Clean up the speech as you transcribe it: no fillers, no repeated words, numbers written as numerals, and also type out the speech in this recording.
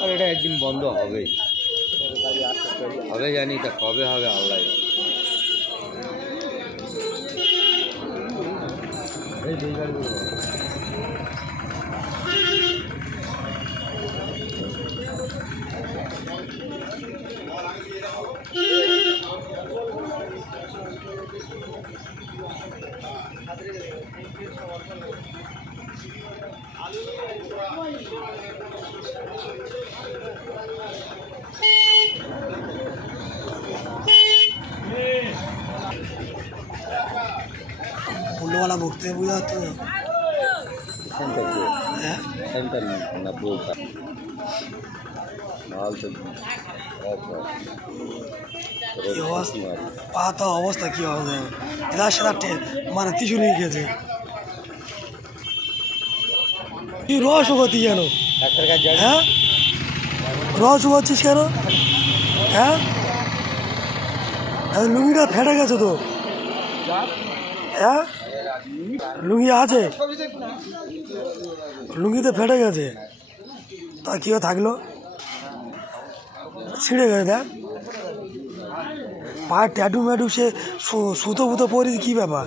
আর এটা একদিন বন্ধ হবেই, হবে জানি, তা কবে হবে আল্লাহ। वाला भुगते बुझा तो सेंटर ना बोलता माल तो पाता अवस्था की হবে এরা সাথে মানে কিছু নিয়ে গেছে কি রস হতি জানো হ্যাঁ রস হচ্ছিস কেন হ্যাঁ লুঙ্গিটা ফেটে গেছে তো হ্যাঁ লুঙ্গি আছে লুঙ্গিতে ফেটে গেছে তা কি থাকলো ছিঁড়ে গেছে দেখ পায়ে ট্যাটু ম্যাটু সে সুতো ফুতো পরি কি ব্যাপার